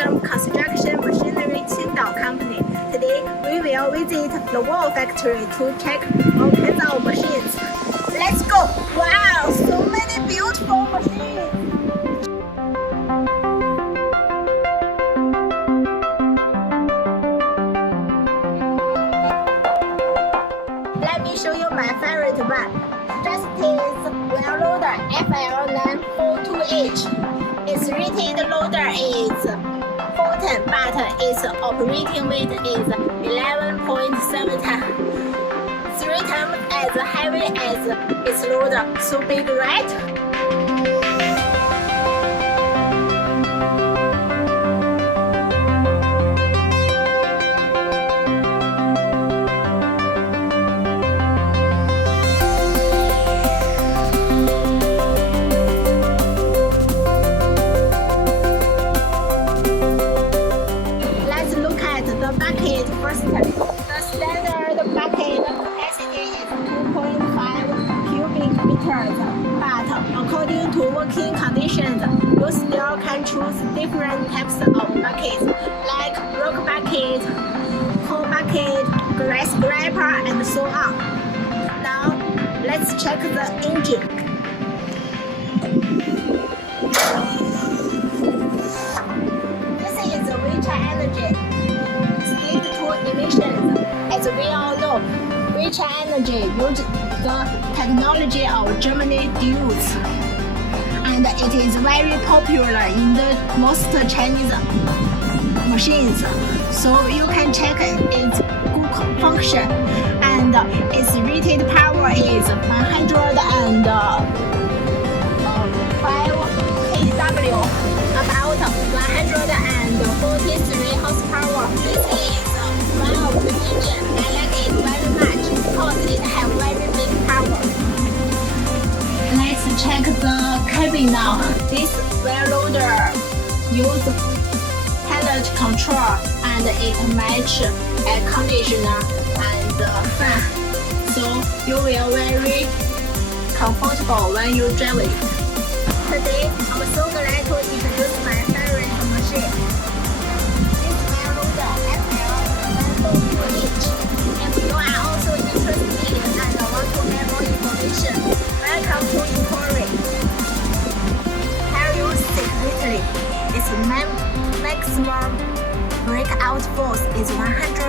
MAXIZM Construction Machinery Qingdao company. Today we will visit LOVOL factory to check all kinds of machines. Let's go! Wow, so many beautiful machines! Let me show you my favorite one. This is wheel loader FL942H. Its rated loader is 4 ton, but its operating weight is 11.7 ton. 3 times as heavy as its loader. So big, right? The bucket first. The standard bucket capacity is 2.5 cubic meters, but according to working conditions, you still can choose different types of buckets, like rock bucket, coal bucket, grass scraper, and so on. Now, let's check the engine. This is the WEICHAI energy. Emissions. As we all know, WEICHAI Energy used the technology of Germany dues, and it is very popular in the most Chinese machines. So you can check its good function, and its rated power is 105 kW, about 143 horsepower. This is one of the engine. I like it very much because it has very big power. Let's check the cabin now. This wheel loader uses pilot control, and it matches air conditioner and fan, so you will very comfortable when you drive it. Today, I'm so glad to introduce my favorite machine. If you are also interested and want to get more information, welcome to inquiry. Tell you secretly, its maximum breakout force is 100